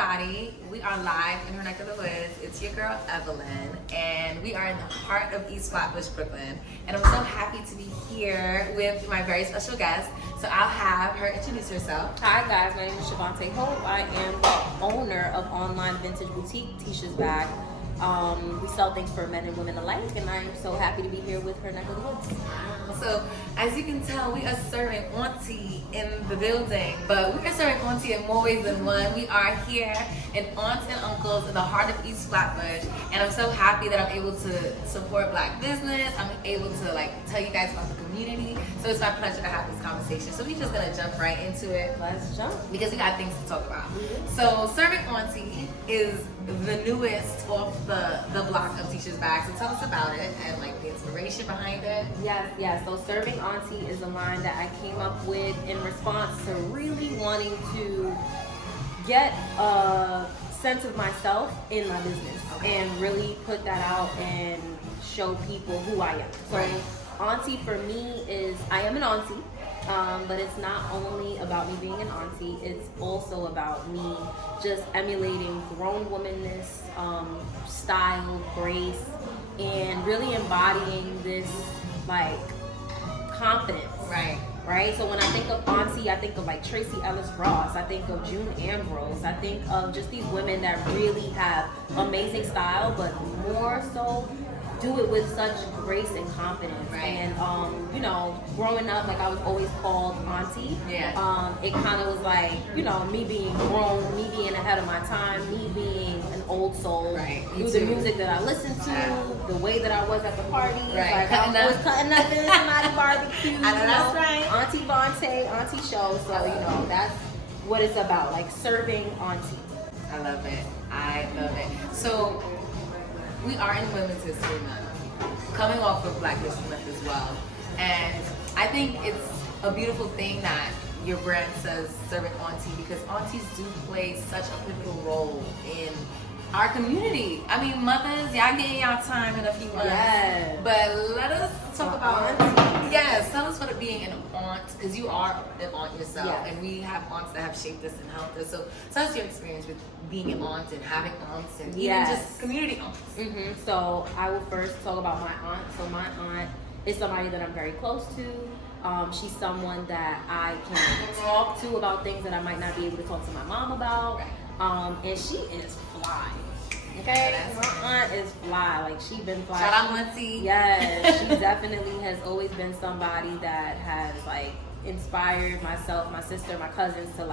everybody. We are live in her neck of the woods. It's your girl Evelyn, and we are in the heart of East Flatbush, Brooklyn. And I'm so happy to be here with my very special guest. So I'll have her introduce herself. Hi guys, my name is Shovonte Hope. I am the owner of online vintage boutique Tisha's Bag. We sell things for men and women alike, and I am so happy to be here with her neck of the woods. So, as you can tell, we are serving auntie in the building, but we are serving auntie in more ways than one. We are here in Aunts and Uncles in the heart of East Flatbush, and I'm so happy that I'm able to support Black business. I'm able to tell you guys about the community. So it's my pleasure to have this conversation. So we're just gonna jump right into it. Let's jump. Because we got things to talk about. So Serving Aunty is the newest off the block of Tisha's Bag. So tell us about it and the inspiration behind it. Yes. So Serving Aunty is a line that I came up with in response to really wanting to get a sense of myself in my business and really put that out and show people who I am. So auntie for me is, I am an auntie, but it's not only about me being an auntie, it's also about me just emulating grown womanness, style, grace, and really embodying this confidence. Right? So when I think of auntie, I think of Tracy Ellis Ross, I think of June Ambrose, I think of just these women that really have amazing style, but more so do it with such grace and confidence. And growing up, I was always called auntie. It kind of was me being grown, me being ahead of my time, me being an old soul. Through the music that I listened to, the way that I was at the party, I was cutting up in somebody's barbecue. I know that's right. Auntie Vontae, Auntie Show. So that's what it's about, serving auntie. I love it. So we are in Women's History Month, coming off of Black History Month as well. And I think it's a beautiful thing that your brand says Serving Auntie, because aunties do play such a pivotal role in our community. I mean, mothers, y'all getting y'all time in a few months. But let us talk about auntie. Yes, tell us what it being an aunt, because you are an aunt yourself, and we have aunts that have shaped us and helped us. So tell us your experience with being an aunt and having aunts and even just community aunts. So I will first talk about my aunt. So my aunt is somebody that I'm very close to. She's someone that I can talk to about things that I might not be able to talk to my mom about. And she is fly. Okay, my aunt is fly. She been fly. Shout out Auntie. Yes, she definitely has always been somebody that has inspired myself, my sister, my cousins to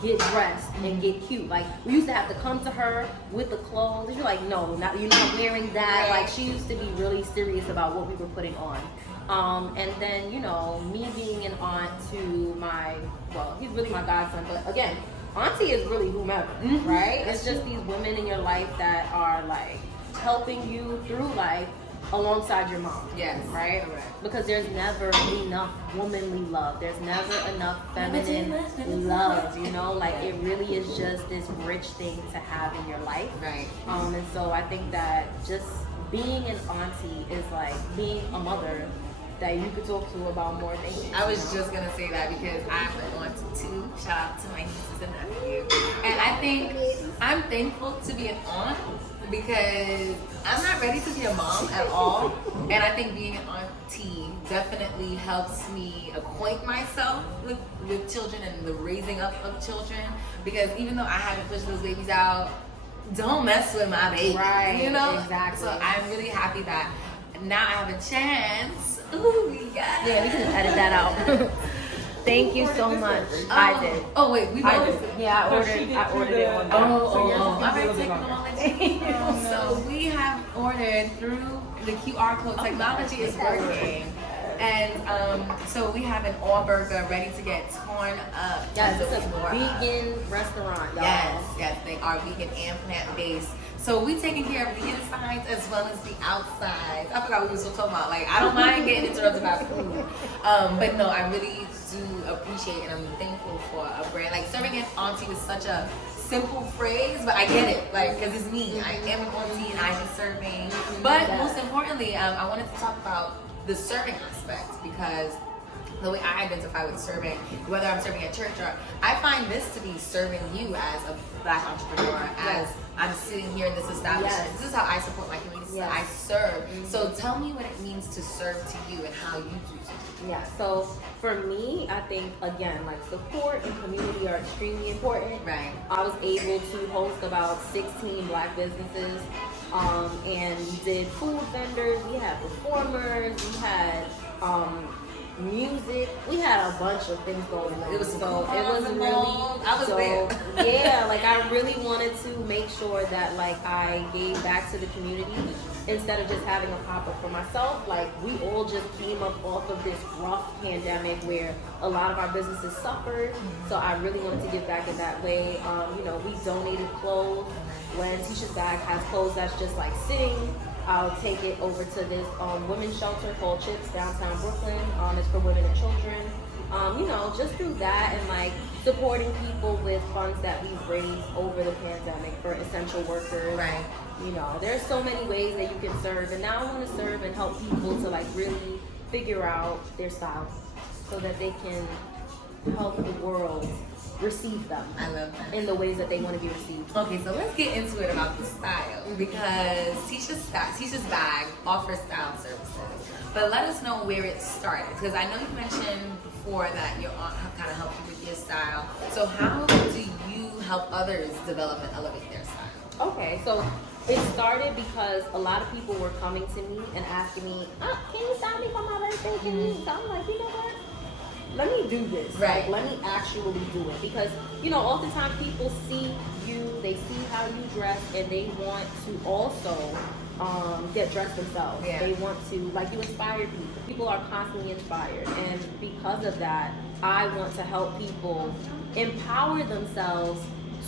get dressed and get cute. We used to have to come to her with the clothes. And you're no, you're not wearing that. She used to be really serious about what we were putting on. And then me being an aunt to he's really my godson, but again, auntie is really whomever, right? It's just these women in your life that are helping you through life alongside your mom. Right? Because there's never enough womanly love. There's never enough feminine love, it really is just this rich thing to have in your life. And so I think that just being an auntie is being a mother that you could talk to about more things. I was just gonna say that because I'm an aunt too. Shout out to my nieces and nephews. And I think I'm thankful to be an aunt because I'm not ready to be a mom at all. And I think being an auntie definitely helps me acquaint myself with children and the raising up of children. Because even though I haven't pushed those babies out, don't mess with my baby. Exactly. So I'm really happy that now I have a chance. Ooh, yes. Yeah, we can edit that out. Thank you so much. I did. Oh wait, we both. Yeah, I ordered it on. All right, technology. So we have ordered through the QR code. Technology is working. And so we have an all burger ready to get torn up. Yes, it's a vegan restaurant, y'all. Yes, they are vegan and plant-based. So we taking care of the insides as well as the outsides. I forgot what we were still talking about. I don't mind getting interrupted by food. But no, I really do appreciate and I'm thankful for a brand. Serving an auntie is such a simple phrase, but I get it. Because it's me. I am an auntie and I am serving. But most importantly, I wanted to talk about the serving aspect because the way I identify with serving, whether I'm serving at church or, I find this to be serving you as a Black entrepreneur, as I'm sitting here in this establishment. This is how I support my community. This is how I serve. So tell me what it means to serve to you and how you do it. Yeah, so for me, I think, again, like support and community are extremely important. Right. I was able to host about 16 Black businesses, and we did food vendors, we had performers, we had music, we had a bunch of things going on. It was so it was really, I was so there. yeah, like I really wanted to make sure that like I gave back to the community instead of just having a pop-up for myself. Like we all just came up off of this rough pandemic where a lot of our businesses suffered, so I really wanted to give back in that way. You know, we donated clothes. When Tisha's bag has clothes that's just like sitting, I'll take it over to this women's shelter called Chips downtown Brooklyn. It's for women and children. You know, just through that and like supporting people with funds that we've raised over the pandemic for essential workers. Right. You know, there's so many ways that you can serve, and now I want to serve and help people to like really figure out their style so that they can help the world receive them. I love that. In the ways that they want to be received. Okay, so let's get into it about the style, because Tisha's bag offers style services. But let us know where it started, because I know you mentioned before that your aunt kind of helped you with your style. So how do you help others develop and elevate their style? Okay, so it started because a lot of people were coming to me and asking me, can you style me for my birthday? Can you? So I'm like, you know what? Let me do this. Right. Like, let me actually do it. Because, you know, oftentimes people see you, they see how you dress, and they want to also get dressed themselves. Yeah. They want to, like, you inspire people. People are constantly inspired. And because of that, I want to help people empower themselves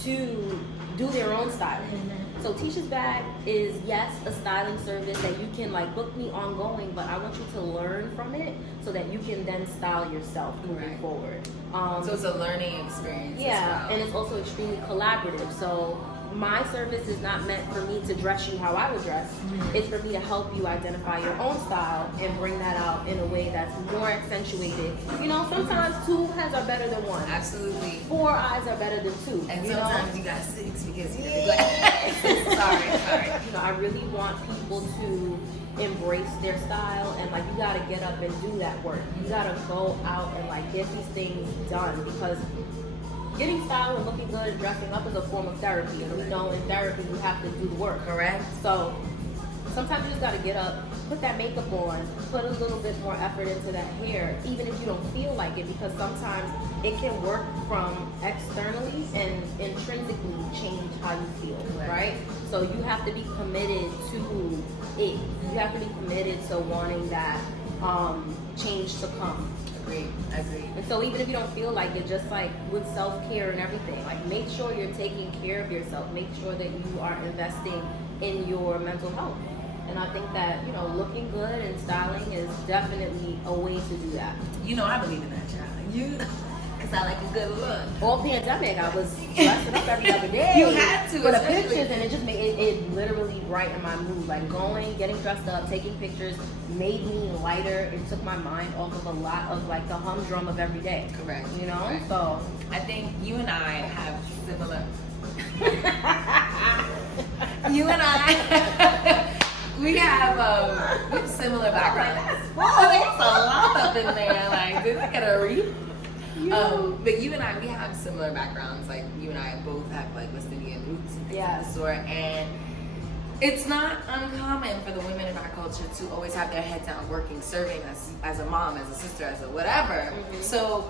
to do their own styling. So Tisha's bag is, yes, a styling service that you can like book me ongoing, but I want you to learn from it so that you can then style yourself moving forward. So it's a learning experience. Yeah, as well. and it's also extremely collaborative. So my service is not meant for me to dress you how I would dress. It's for me to help you identify your own style and bring that out in a way that's more accentuated. You know, sometimes two heads are better than one. Absolutely. 4 eyes are better than 2. And you sometimes know? you got 6 because you're black. sorry. You know, I really want people to embrace their style, and like you gotta get up and do that work. You gotta go out and like get these things done, because getting style and looking good and dressing up is a form of therapy, and we know in therapy you have to do the work. Correct. So sometimes you just gotta get up, put that makeup on, put a little bit more effort into that hair, even if you don't feel like it, because sometimes it can work from externally and intrinsically change how you feel, right? So you have to be committed to it. You have to be committed to wanting that change to come. Agreed. And so even if you don't feel like it, just like with self-care and everything, like make sure you're taking care of yourself. Make sure that you are investing in your mental health. And I think that, you know, looking good and styling is definitely a way to do that. You know I believe in that, child. Because I like a good look. All pandemic, I was dressing up every other day. You had to, for the especially. pictures, and it just made it literally brightened my mood. Like going, getting dressed up, taking pictures made me lighter. It took my mind off of a lot of like the humdrum of every day. Correct. You know? Correct. So I think you and I have similar. You and I, we have similar backgrounds. Oh, there's a lot up in there. Like, did I get a read? But you and I, we have similar backgrounds. Like, you and I both have like West Indian roots and things of the sort. And it's not uncommon for the women in our culture to always have their head down working, serving as a mom, as a sister, as a whatever. So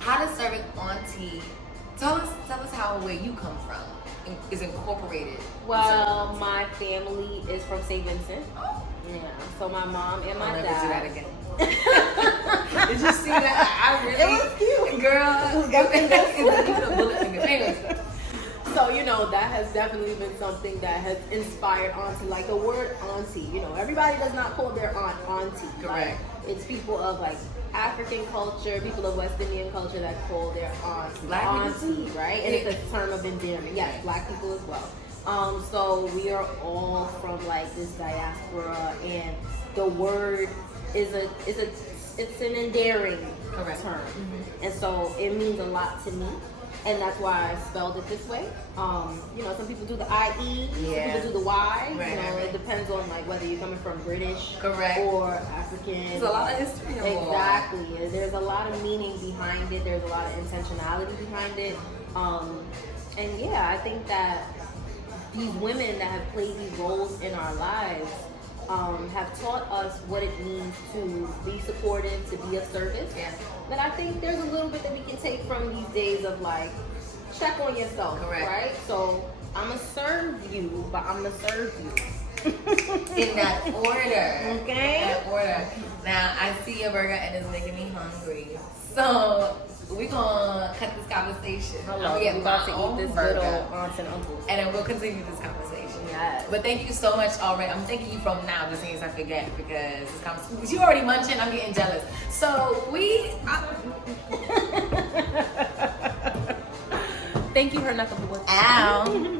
how does Serving Aunty, tell us how where you come from is incorporated? well, my family is from St. Vincent. Oh. Yeah. So my mom and my I'll never dad. do that again. Did you see that? I really, It was cute. Girl, even a bullet in your fingers. So, you know, that has definitely been something that has inspired auntie. Like the word auntie, you know, everybody does not call their aunt auntie. Correct. Like, it's people of like African culture, people of West Indian culture that call their aunt Black people auntie, too. right? And it's a term of endearment. Yes, black people as well. So we are all from like this diaspora, and the word is a it's an endearing Correct. term, and so it means a lot to me. And that's why I spelled it this way. You know, some people do the IE, some people do the Y. Right, you know, right. It depends on like whether you're coming from British Correct. or African. There's a lot of history involved. Exactly. There's a lot of meaning behind it. There's a lot of intentionality behind it. And yeah, I think that these women that have played these roles in our lives have taught us what it means to be supportive, to be of service. Yeah. But I think there's a little bit that we can take from these days of like, check on yourself, Correct. right? So I'm gonna serve you, but I'm gonna serve you. In that order. Okay. In that order. Now, I see your burger and it's making me hungry. So, we're gonna cut this conversation. I'm gonna get I'm about my to own eat this burger. good old aunts and uncles. And then we'll continue this conversation. Yes. But thank you so much already. I'm thanking you from now, just in case I forget, because this conversation, you already munching, I'm getting jealous. So Thank you, her knuckle. Ow.